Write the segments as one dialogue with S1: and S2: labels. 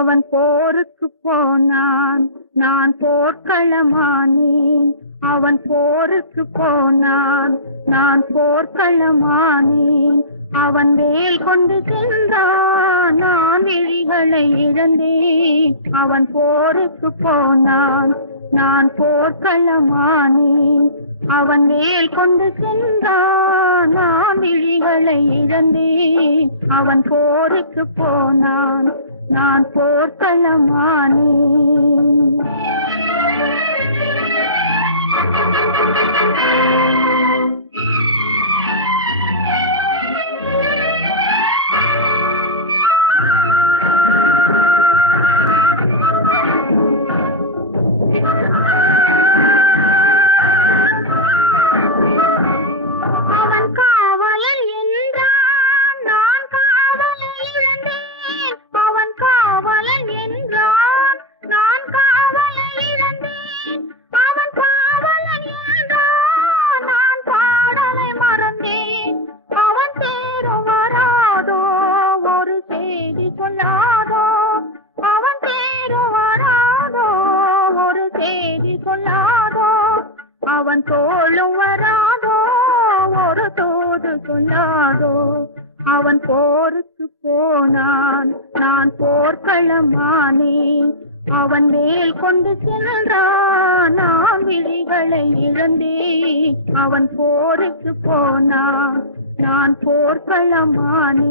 S1: அவன் போருக்கு போனான். நான் போர்க்களமானேன். அவன் போருக்கு போனான். நான் போர்க்களமானேன். அவன் வேல் கொண்டு சென்றான். நான் விழிகளை இழந்தேன். அவன் போருக்கு போனான். நான் போர்க்களமானேன். அவன் வேல் கொண்டு சென்றான். நான் விழிகளை இழந்தேன். அவன் போருக்கு போனான். நான் போர்க்களமானேன் அவன் போருக்கு போனான் நான் போர்க்களமானேன்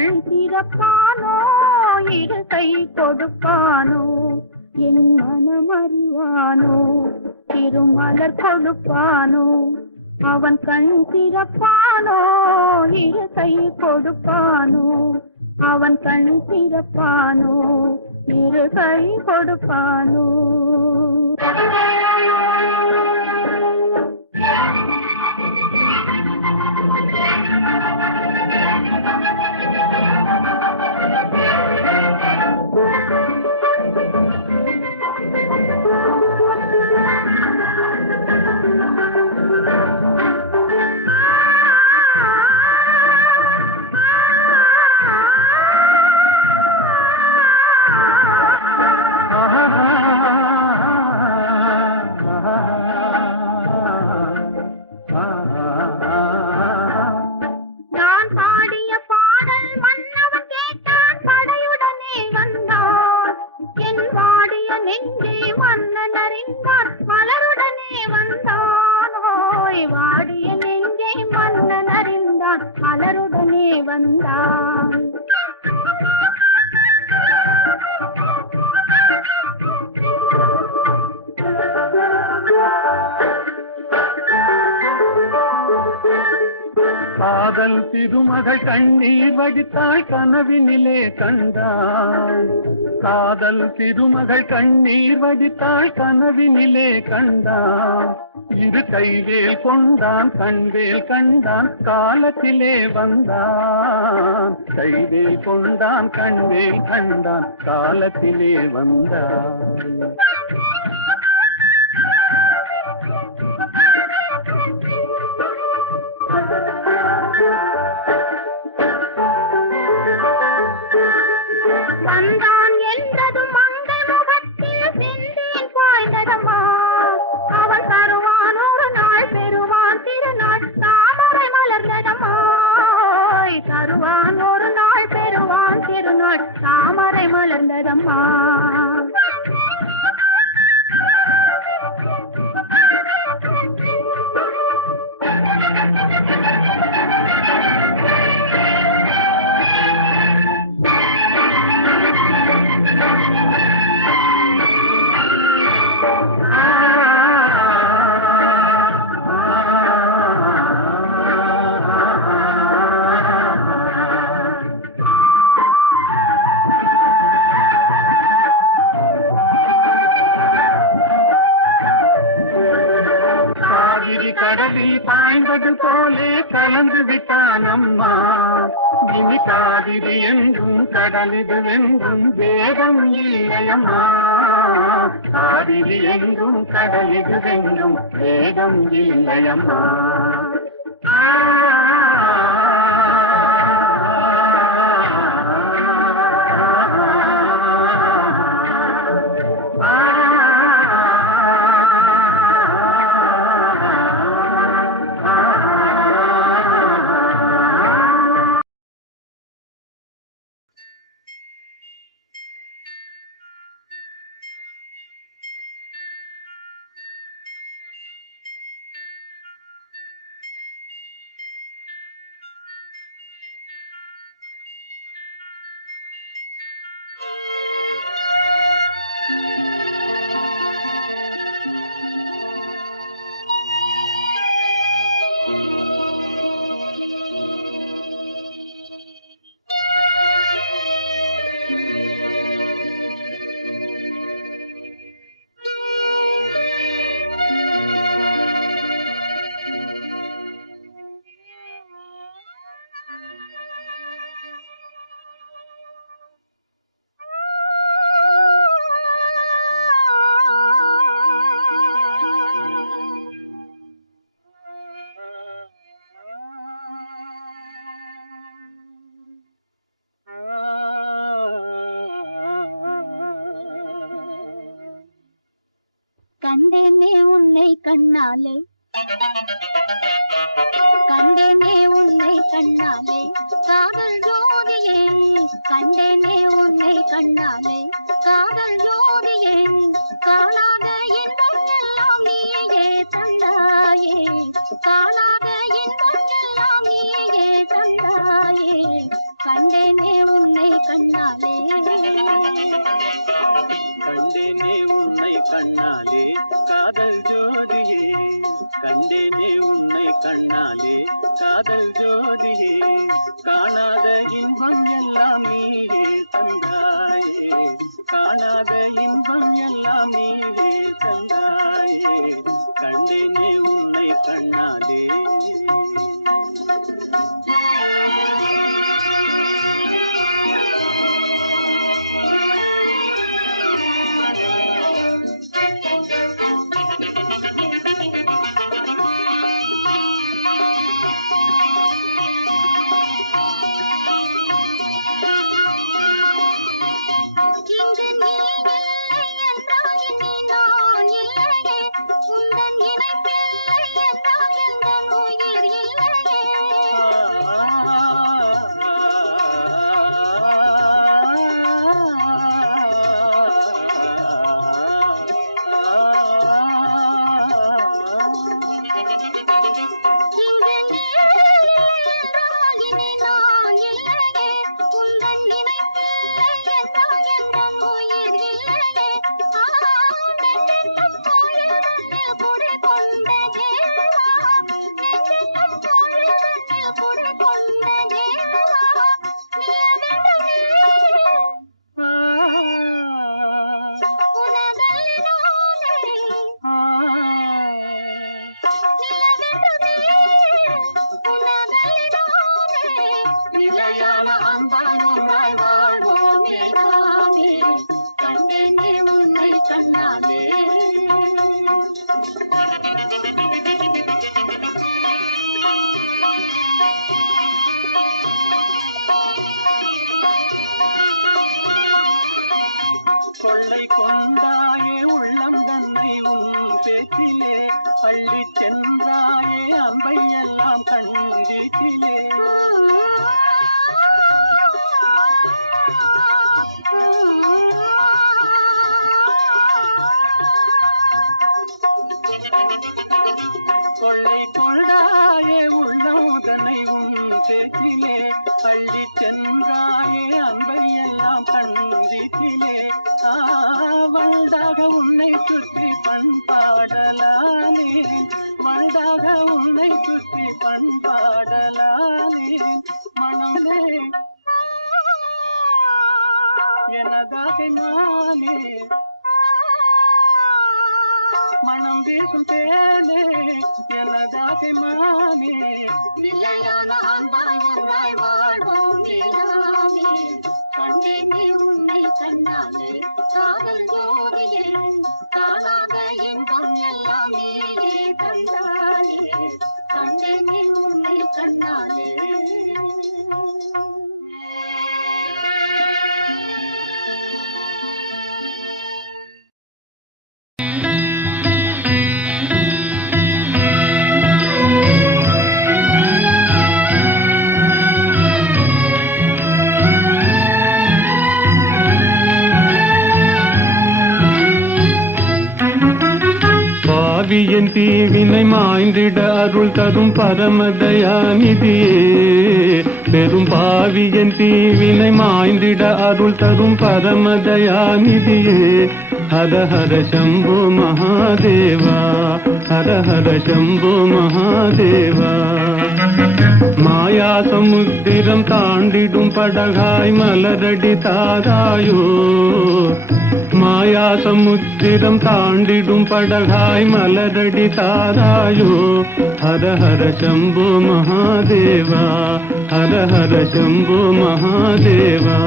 S1: அவன் பிறப்பானோ இரு கை கொடுப்பானோ? என் மனம் அறிவானோ? திருமலர் கொடுப்பானோ? அவன் கண் திறப்பானோ? இரு கை கொடுப்பானோ? அவன் கண் திறப்பானோ? இரு கை கொடுப்பானோ? Thank
S2: you. திருமகள் கண்ணீர் வடித்தாள் கனவினிலே கண்டான். இரு கைவேல் கொண்டான் கண்வேல் கண்டான் காலத்திலே வந்தான். கைவேல் கொண்டான் கண்வேல் கண்டான் காலத்திலே வந்தான்.
S3: లింగయమ్మా கண்ணாலே. கண்டேனே உன்னை கண்ணாலே. காதல் ஜோதியே கண்டேனே உன்னை கண்ணாலே. காதல் ஜோதியே காணாத இன்பம் எல்லாம் நீயே தந்தாயே. காணாத இன்பம் எல்லாம் நீயே தந்தாயே. கண்டேனே உன்னை கண்ணாலே.
S2: கண்டேனே உன்னை கண்ணாலே காதல் ஜோதியே. கண்டேனே உன்னை கண்ணாலே காதல் ஜோதியே. காணாத இன்பம் எல்லாம் நீயே தந்தாயே. காணாத இன்பம் எல்லாம் நீயே தந்தாயே. கண்டேனே உன்னை கண்ணாலே. சொல்லை கொண்டாயே உள்ளம் தன்னை உன் பேச்சிலே. அள்ளி சென்றாயே அம்பை எல்லாம் கண்டிக்கிலே கொள்ளை
S3: கொள்ளாயே அத்தனை
S2: உன் பேச்சிலே அள்ளி சென்றாயே அன்பை எல்லாம் பண்டித்திலே வண்டாக உன்னை சுற்றி பண்பாடலானே. வண்டாக உன்னை சுற்றி பண்பாடலானே. மனமே எனதாக நானே. மனம் வீசும் தேனே எனதாக மானே.
S1: நிலையான அன்பாய் வாழ்வோம் நீதானே. கண்டேனே உன்னை கண்ணாலே காதல் ஜோதியே காணாத இன்பம் எல்லாமே கண்டாலே கண்ணே கண்டேனே உன்னை கண்ணாலே.
S2: பாவியன் தீவினை மாய்ந்திட அருள் தரும் பரமதயாநிதியே. பெரும் பாவியன் தீவினை மாய்ந்திட அருள் தரும் பரமதயாநிதியே. ஹர ஹர சம்போ மகாதேவா ஹர ஹர சம்போ மகாதேவா. மாயா சமுத்திரம் தாண்டிடும் படகாய் மலரடி தாராயோ மாயா சமுத்திரம் தாண்டிடும் படகாய் மலரடி தாராயோ. ஹர ஹர சம்போ மகாதேவா. ஹர ஹர சம்போ மகாதேவா.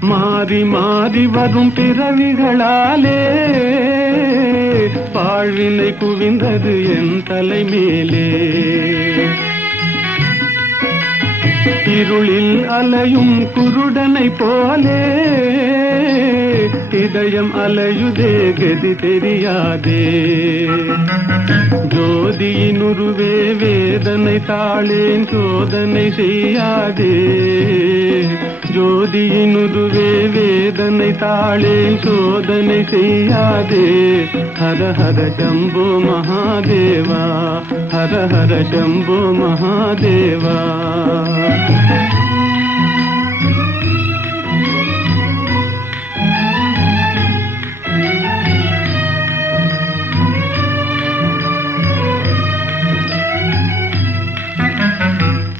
S2: மாறி மாறி வரும் பிறவிகளாலே வாழ்வினை குவிந்தது என் தலைமேலே இருளில் அலையும் குருடனை போலே. இதயம் அலையுதே கதி தெரியாதே. ஜோதியினுருவே வேதனை தாளேன் சோதனை செய்யாதே. ஜோதியினுருவே வேதனை தாளேன் சோதனை செய்யாதே. ஹர ஹர சம்போ மகாதேவா. ஹர ஹர சம்போ மகாதேவா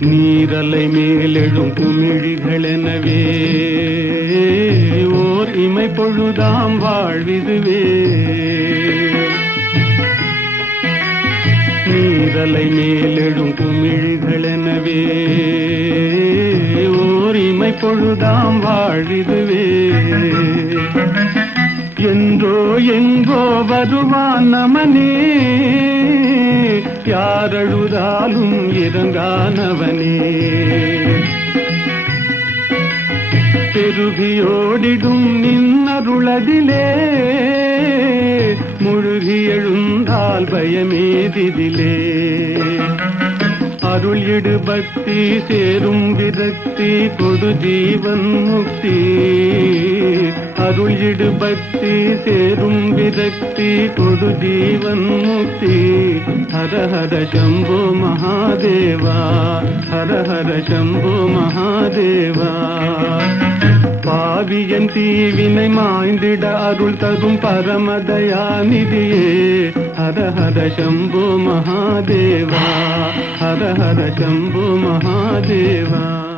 S2: நீரலை மேலெழும் குமிழிகளெனவே ஓர் இமை பொழுதாம் வாழ்விதுவே. நீரலை மேலெழும் குமிழிகளெனவே. ஓரிமை பொழுதாம் வாழிதுவே என்றோ எங்கோ வருவான் நமனே. யாரழுதாலும் இறங்கானவனே. பெருகியோடிடும் நின்னருளதிலே. முழுகி எழுந்தால் பயமேதிதிலே. அருள் இடு பக்தி சேரும் விரக்தி கொடு ஜீவன் முக்தி. அருள் இடு பக்தி சேரும் விரக்தி கொடு ஜீவன் முக்தி. ஹர ஹர சம்போ மகாதேவா ஹர ஹர சம்போ மகாதேவா. பாவியன் தீவினை மாய்ந்திட அருள் தரும் பரமதயாநிதியே ஹர ஹர சம்பு மகாதேவா. ஹர ஹர சம்பு மகாதேவா.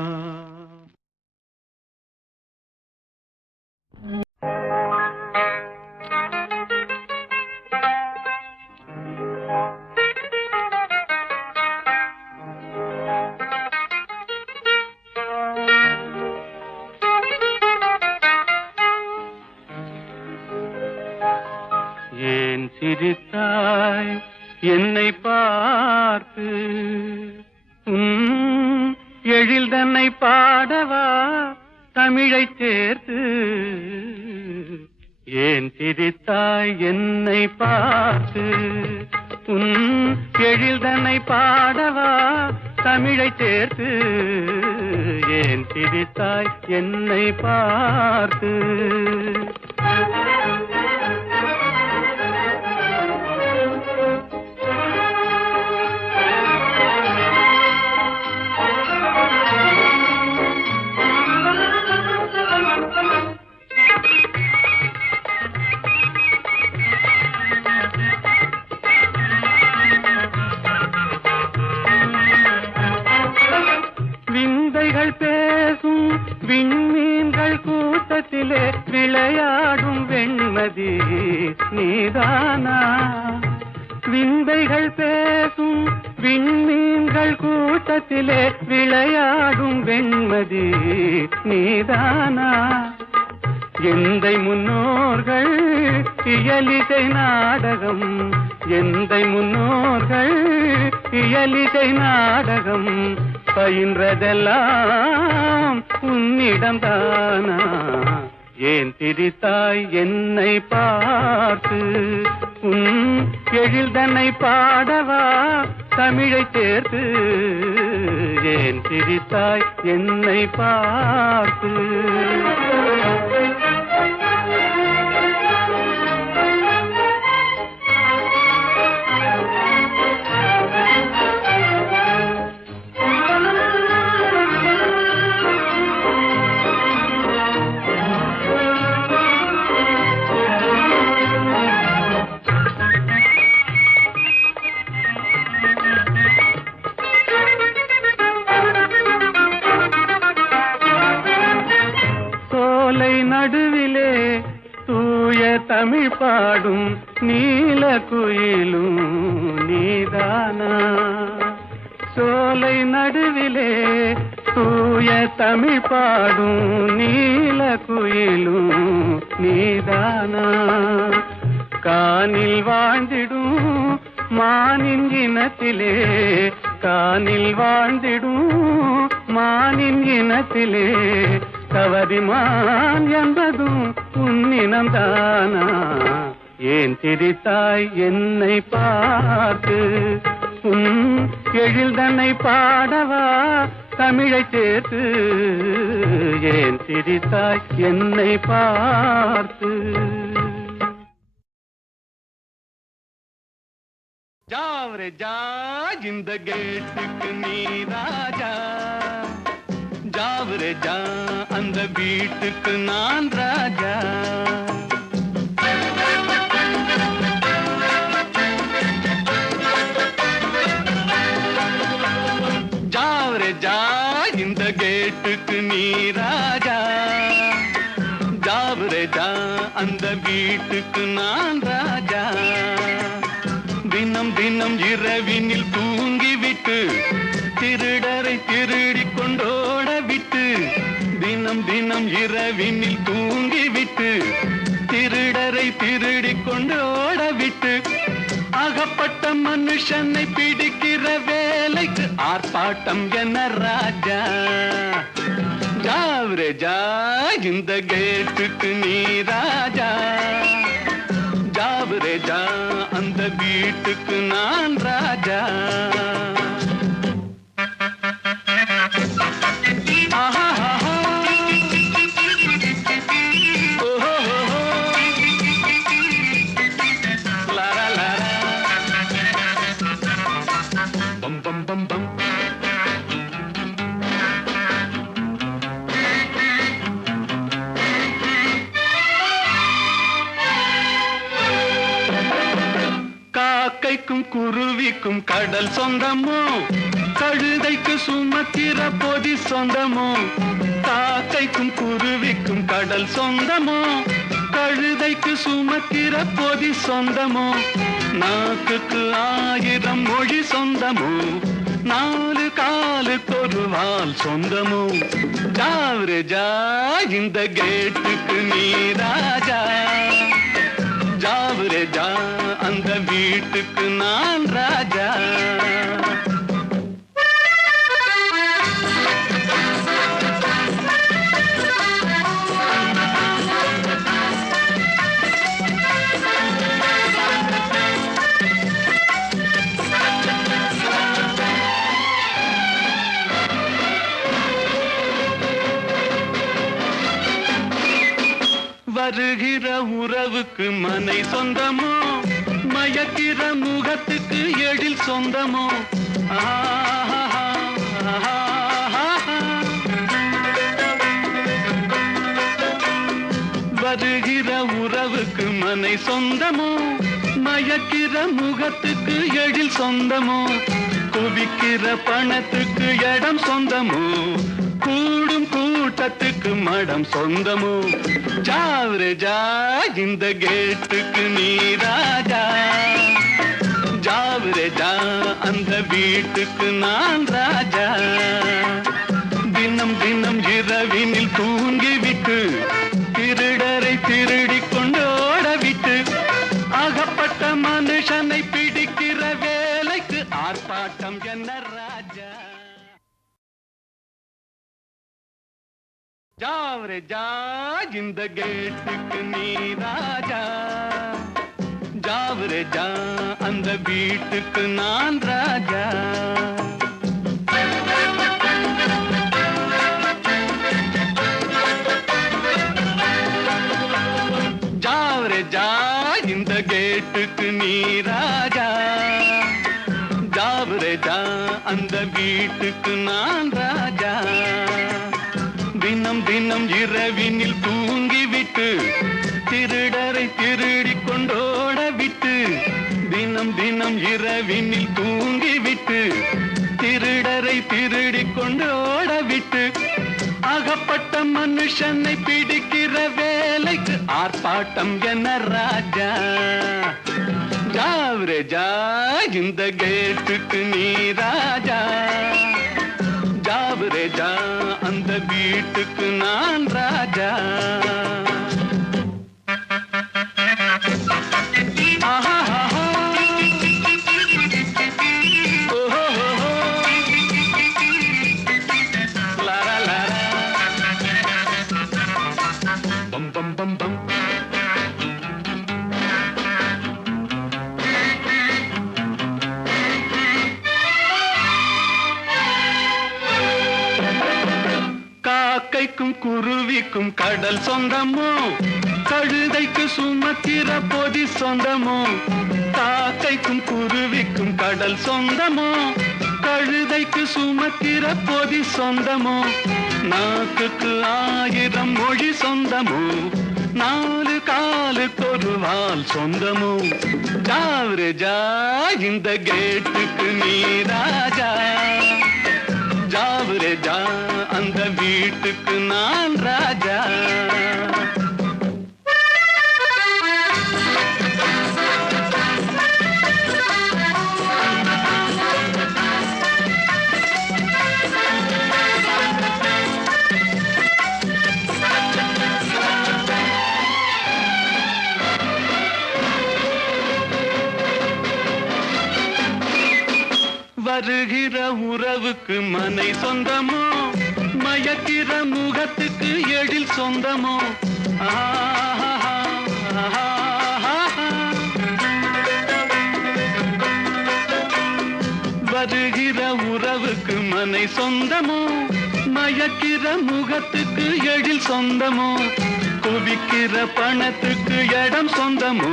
S4: இயலிசை நாடகம் எந்தை முன்னோர்கள் இயலிசை நாடகம் பயின்றதெல்லாம் உன்னிடம் தானா? ஏன் திரித்தாய் என்னை பார்த்து? உன் எழில் தன்னை பாடவா? தமிழை சேர்த்து. ஏன் திரித்தாய் என்னை பார்த்து? பாடும் நீல குயிலும் நீதானா? சோலை நடுவிலே தூய தமிழ் பாடும் என்னை பார்த்து உன் எழில் தன்னை பாடவா தமிழை சேர்த்து ஏன் சிரித்தாய் என்னை பார்த்து? ஜாவரே ஜா இந்த கேட்டுக்கு நீ ராஜா. ஜாவரே ஜா அந்த வீட்டுக்கு நான் ராஜா. ராஜா. ஜாவரேஜா அந்த வீட்டுக்கு நான் ராஜா. தினம் தினம் இரவினில் தூங்கிவிட்டு திருடரை திருடி கொண்டோட விட்டு தினம் தினம் இரவினில் தூங்கிவிட்டு திருடரை திருடி கொண்டோட விட்டு அகப்பட்ட மனுஷனை பிடிக்கிற வேலைக்கு ஆர்ப்பாட்டம் என ராஜா? ராஜா இந்த கேட்டுக்கு நீ ராஜா. ஜாவரே ஜா அந்த வீட்டுக்கு நான் ராஜா. குருவிக்கும் கடல் சொந்தமோ? கழுதைக்கு சுமத்திர பொதி சொந்தமோ? காக்கைக்கும் குருவிக்கும் கடல் சொந்தமோ? கழுதைக்கு சுமத்திர பொதி சொந்தமோ? நாக்குக்கு ஆயிரம் மொழி சொந்தமோ? நாலு காலு தொருவால் சொந்தமோ? ஜாவ்ரஜா இந்த கேட்டுக்கு நீ ராஜா. ஜாவரே ஜா அந்த வீட்டுக்கு நான் ராஜா. உறவுக்கு மனை சொந்தமோ? மயக்கிற முகத்துக்கு எழில் சொந்தமோ? வருகிற உறவுக்கு மனை சொந்தமோ? மயக்கிற முகத்துக்கு எழில் சொந்தமோ? குவிக்கிற பணத்துக்கு இடம் சொந்தமோ? கூடும் மடம் சொந்தமோ? ஜாவ்ரஜா இந்த கேட்டுக்கு நீ ராஜா. ஜாவ்ரஜா அந்த வீட்டுக்கு நான் ராஜா. தினம் தினம் இரவினில் தூங்கிவிட்டு ஜாவரே ஜா இந்த கேட்டுக்கு நீ ராஜா ஜாவரே ஜா அந்த வீட்டுக்கு நான் ராஜா ஜாவரே ஜா இந்த கேட்டுக்கு நீ ராஜா ஜாவரே ஜா அந்த வீட்டுக்கு நான் தினம் இரவினில் தூங்கிவிட்டு திருடரை திருடி கொண்டோட விட்டு தினம் தினம் இரவினில் தூங்கிவிட்டு திருடரை திருடி கொண்டோட விட்டு அகப்பட்ட மனுஷனை பிடிக்கிற வேலைக்கு ஆர்ப்பாட்டம் என்ன ராஜா? ஜாவரே ஜா இந்த கேட்டுக்கு நீ ராஜா. ஜாவரே ஜா அந்த வீட்டுக்கு நான் ராஜா. சொந்தமோ? கழுதைக்கு சுமத்திர பொதி சொந்தமோ? காக்கைக்கும் குருவிக்கும் கடல் சொந்தமோ? கழுதைக்கு சுமத்திர பொதி சொந்தமோ? நாக்குக்கு ஆயிரம் மொழி சொந்தமோ? நாலு காலு தொருவால் சொந்தமோ? ஜாவ்ரஜா இந்த கேட்டுக்கு நீ ராஜா. ஜா அந்த வீட்டுக்கு நான் ராஜா. வருகிற உறவுக்கு மனை சொந்தமோ? மயக்கிற முகத்துக்கு எழில் சொந்தமோ? வருகிற உறவுக்கு மனை சொந்தமோ? மயக்கிற முகத்துக்கு எழில் சொந்தமோ? குவிக்கிற பணத்துக்கு இடம் சொந்தமோ?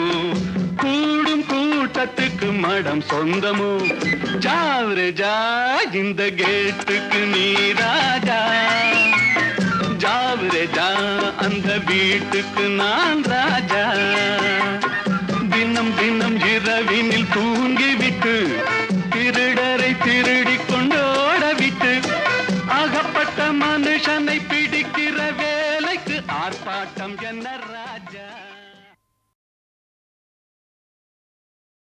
S4: கூடும் கூட்டத்துக்கு மடம் சொந்தமோ? ஜாவ்ரஜா இந்த கேட்டுக்கு நீ ராஜா. ஜாவ்ரஜா அந்த வீட்டுக்கு நான் ராஜா. தினம் தினம் இரவினில் தூங்கிவிட்டு